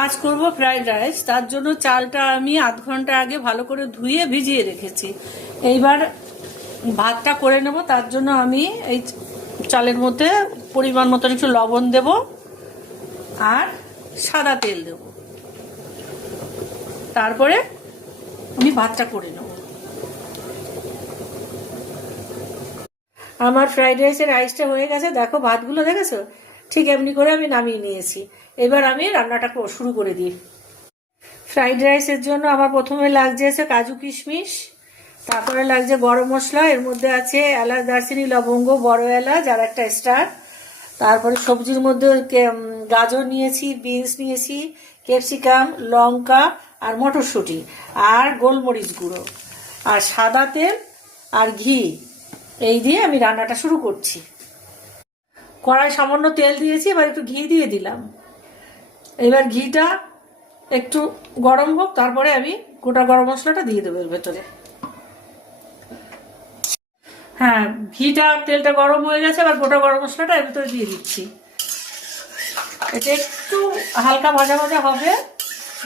আজ করব fried rice. তার জন্য চালটা আমি আধ ঘন্টা আগে ভালো করে ধুয়ে ভিজিয়ে রেখেছি। এইবার ভাতটা করে নেব। তার জন্য আমি এই চালের মধ্যে পরিমাণ মতন একটু লবণ দেব আর সাদা তেল দেব। তারপরে আমি ভাতটা করে নেব। আমার ফ্রাইড রাইসটা হয়ে গেছে। দেখো ভাতগুলো দেখেছো, ঠিক এমনি করে আমি নামিয়ে নিয়েছি। এবার আমি রান্নাটা শুরু করে দিই। ফ্রাইড রাইসের জন্য আমার প্রথমে লাগছে কাজু কিশমিশ, তারপরে লাগছে গরম মশলা, এর মধ্যে আছে এলাচ, দারচিনি, লবঙ্গ, বড় এলাচ আর একটা স্টার। তারপরে সবজির মধ্যে গাজর নিয়েছি, বিনস নিয়েছি, ক্যাপসিকাম, লঙ্কা আর মটরশুঁটি আর গোলমরিচ গুঁড়ো আর সাদা তেল আর ঘি। এই দিয়ে আমি রান্নাটা শুরু করছি। কড়াই সামান্য তেল দিয়েছি, এবার একটু ঘি দিয়ে দিলাম। এবার ঘিটা একটু গরম হোক, তারপরে আমি গোটা গরম মশলাটা দিয়ে দেবো এর ভেতরে। হ্যাঁ, ঘিটা তেলটা গরম হয়ে গেছে, এবার গোটা গরম মশলাটা এর ভেতরে দিয়ে দিচ্ছি। এটা একটু হালকা ভাজা ভাজা হবে,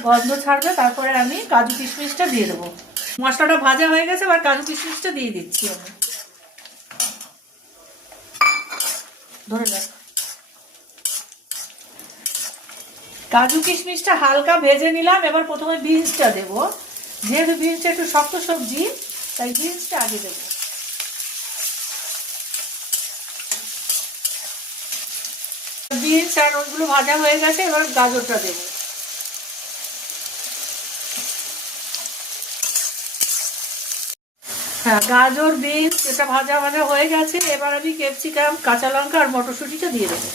গন্ধ ছাড়বে, তারপরে আমি কাজু কিশমিশটা দিয়ে দেবো। মশলাটা ভাজা হয়ে গেছে, এবার কাজু কিশমিশটা দিয়ে দিচ্ছি আমি। ধরে রাখ। কাজু কিশমিশটা হালকা ভেজে নিলাম। এবার প্রথমে বিনসটা দেবো। যেহেতু বিনসটা একটু শক্ত সবজি, তাই বিনসটা আগে দেবো। বিনস আর ওইগুলো ভাজা হয়ে গেছে, এবার গাজরটা দেবো। হ্যাঁ, গাজর বিনস এটা ভাজা ভাজা হয়ে গেছে। এবার আমি ক্যাপসিকাম, কাঁচা লঙ্কা আর মটরশুঁটিটা দিয়ে দেবো।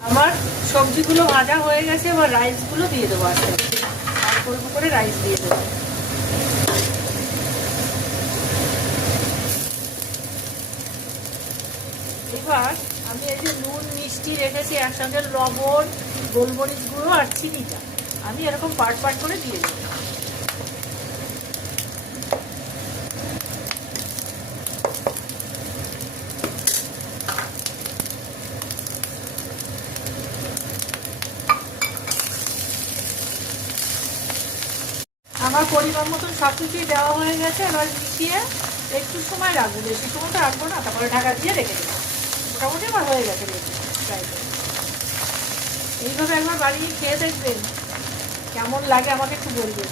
আমার সবজিগুলো ভাজা হয়ে গেছে, এবার রাইসগুলো দিয়ে দেবো। আস্তে আস্তে অল্প অল্প করে রাইস দিয়ে দেবো। এবার আমি এই যে নুন মিষ্টি রেখেছি একসঙ্গে, লবণ, গোলমরিচ গুঁড়ো আর চিনিটা আমি এরকম পাট পাট করে দিয়ে দেবো। আমার পরিমাণ মতন সব কিছুই দেওয়া হয়ে গেছে। এবার মিশিয়ে একটু সময় রাখবো, বেশি সময় তো রাখবো না, তারপরে ঢাকা দিয়ে রেখে দেবো। মোটামুটি আমার হয়ে গেছে ফ্রাইড রাইস। এইভাবে একবার বানিয়ে খেয়ে দেখবেন, কেমন লাগে আমাকে একটু বলবেন।